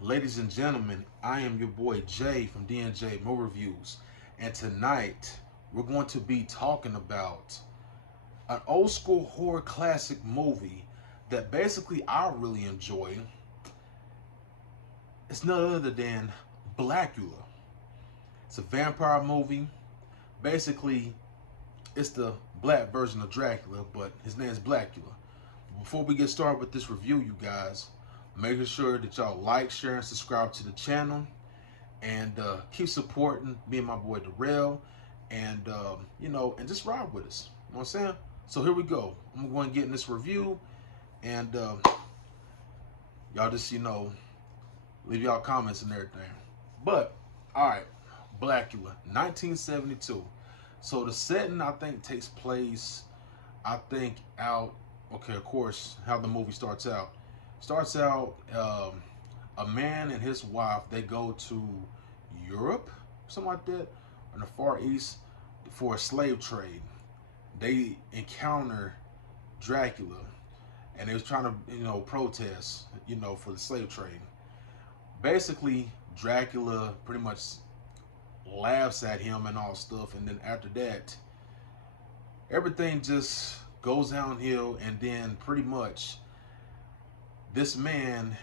Ladies and gentlemen, I am your boy Jay from D&J Mo Reviews, and tonight we're going to be talking about an old school horror classic movie that basically I really enjoy. It's none other than Blacula. It's a vampire movie. Basically, it's the black version of Dracula, but his name is Blacula. Before we get started with this review, you guys, making sure that y'all like, share, and subscribe to the channel, and keep supporting me and my boy Darrell, and and just ride with us. You know what I'm saying? So here we go. I'm going to get in this review, and y'all just leave y'all comments and everything. But all right, Blacula, 1972. So the setting I think takes place, okay, of course, how the movie starts out. A man and his wife, they go to Europe, something like that, in the Far East for a slave trade. They encounter Dracula, and they was trying to, protest, for the slave trade. Basically, Dracula pretty much laughs at him and all stuff, and then after that, everything just goes downhill, and then pretty much this man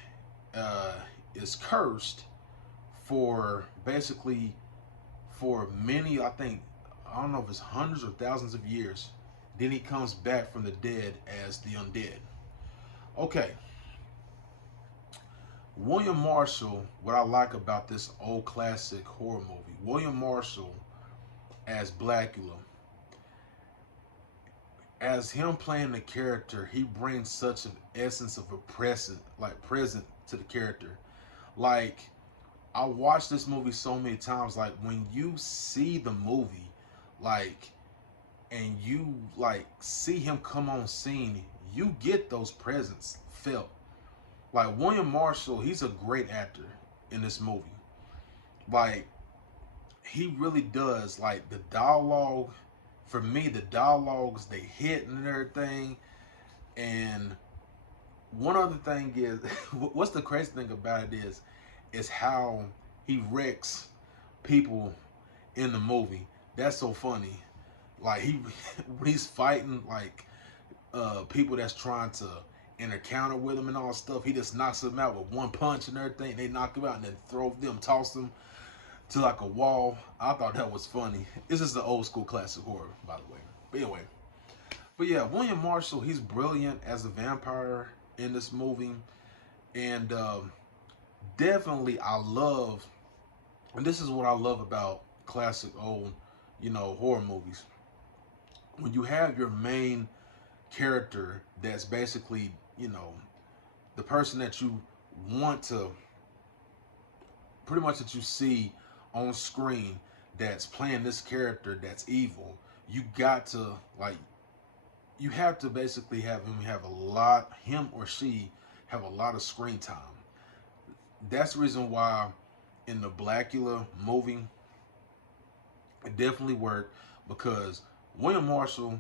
is cursed for many, I don't know if it's hundreds or thousands of years. Then he comes back from the dead as the undead. Okay. William Marshall, what I like about this old classic horror movie, William Marshall as Blacula, as him playing the character, he brings such an essence of a present to the character. Like, I watched this movie so many times. Like, when you see the movie, and you see him come on scene, you get those presents felt. Like, William Marshall, he's a great actor in this movie. Like, he really does. Like, the dialogue, for me, the dialogues, they hit and everything. And one other thing is, what's the crazy thing about it is how he wrecks people in the movie. That's so funny. Like, when he's fighting people that's trying to encounter with him and all stuff, he just knocks them out with one punch and everything. They knock him out and then toss them to like a wall. I thought that was funny. This is the old school classic horror, by the way. But anyway, yeah, William Marshall, he's brilliant as a vampire in this movie, and definitely and this is what I love about classic old, horror movies. When you have your main character that's basically, the person that you want to, pretty much that you see on screen, that's playing this character that's evil, you have to basically have him or she have a lot of screen time. That's the reason why in the Blacula movie, it definitely worked, because William Marshall,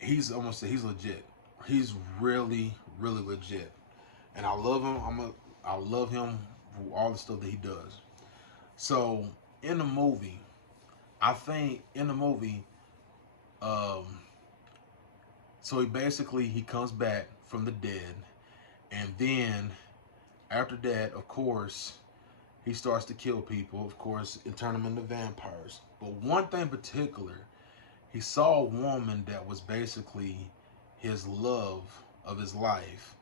he's legit. He's really, really legit. And I love him. I love him for all the stuff that he does. So in the movie, so he comes back from the dead, and then after that, of course, he starts to kill people, of course, and turn them into vampires. But one thing in particular, he saw a woman that was basically his love of his life,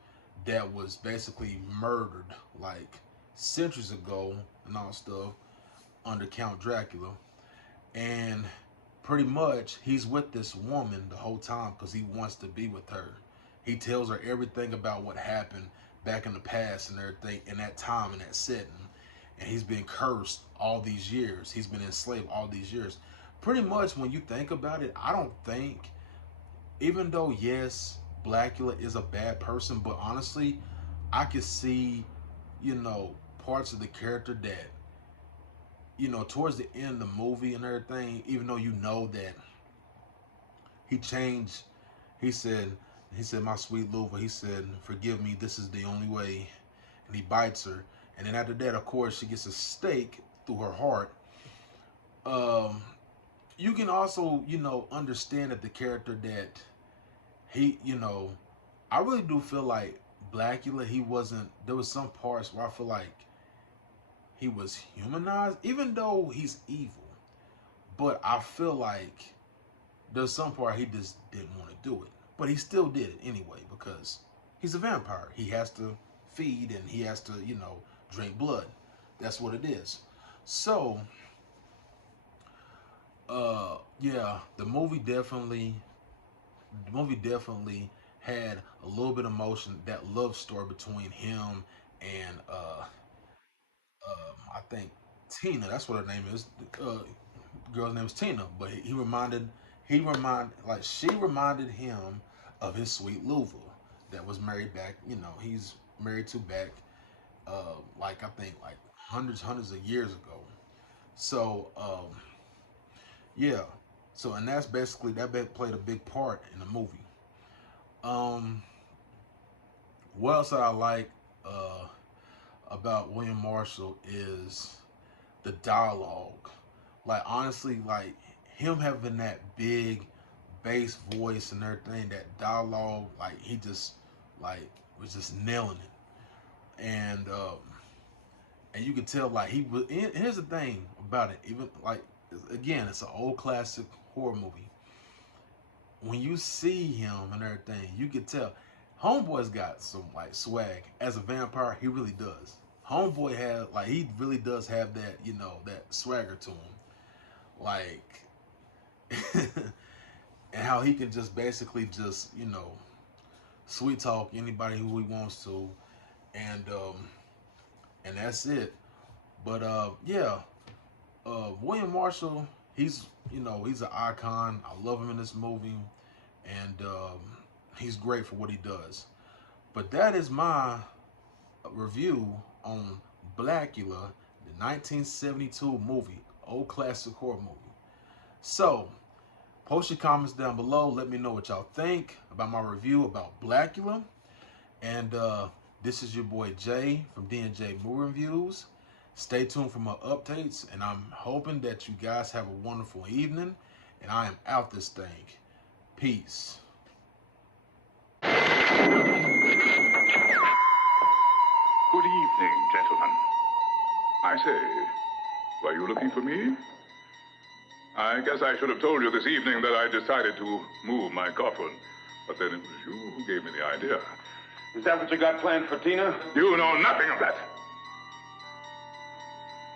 that was basically murdered like centuries ago and all stuff under Count Dracula. And pretty much he's with this woman the whole time because he wants to be with her. He tells her everything about what happened back in the past and everything in that time, in that setting. And he's been cursed all these years. He's been enslaved all these years. Pretty much when you think about it, I don't think, even though yes, Blacula is a bad person, but honestly, I could see, you know, parts of the character that, you know, towards the end of the movie and everything, even though you know that he changed, he said, my sweet Luva, he said, forgive me, this is the only way. And he bites her. And then after that, of course, she gets a stake through her heart. You can also, you know, understand that the character that he, you know, I really do feel like Blacula, he wasn't, there was some parts where I feel like he was humanized, even though he's evil. But I feel like there's some part he just didn't want to do it. But he still did it anyway because he's a vampire. He has to feed and he has to, you know, drink blood. That's what it is. So, yeah, the movie definitely had a little bit of emotion. That love story between him and I think Tina. That's what her name is. Girl's name is Tina. But she reminded him of his sweet Luva that was married back. You know, he's married to back, like I think like hundreds of years ago. So yeah. So and that's basically played a big part in the movie. Um, what else that I like about William Marshall is the dialogue. Like honestly, like him having that big bass voice and everything, that dialogue, like he just like was just nailing it. And you can tell like he was. Here's the thing about it, even like again, it's an old classic horror movie. When you see him and everything, you can tell Homeboy's got some like swag. As a vampire, he really does. Homeboy has like he really does have that, you know, that swagger to him. Like and how he can just basically just, you know, sweet talk anybody who he wants to and and that's it. But yeah, William Marshall, he's you know he's an icon. I love him in this movie, and he's great for what he does. But that is my review on Blacula, the 1972 movie, old classic horror movie. So post your comments down below. Let me know what y'all think about my review about Blacula. And this is your boy Jay from D&J Movie Reviews. Stay tuned for more updates, and I'm hoping that you guys have a wonderful evening. And I am out this thing. Peace. Good evening, gentlemen. I say, were you looking for me? I guess I should have told you this evening that I decided to move my coffin. But then it was you who gave me the idea. Is that what you got planned for Tina? You know nothing of that.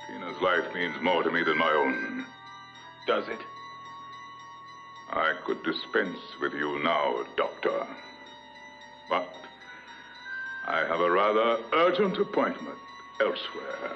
Tina's life means more to me than my own. Does it? I could dispense with you now, Doctor. But I have a rather urgent appointment elsewhere.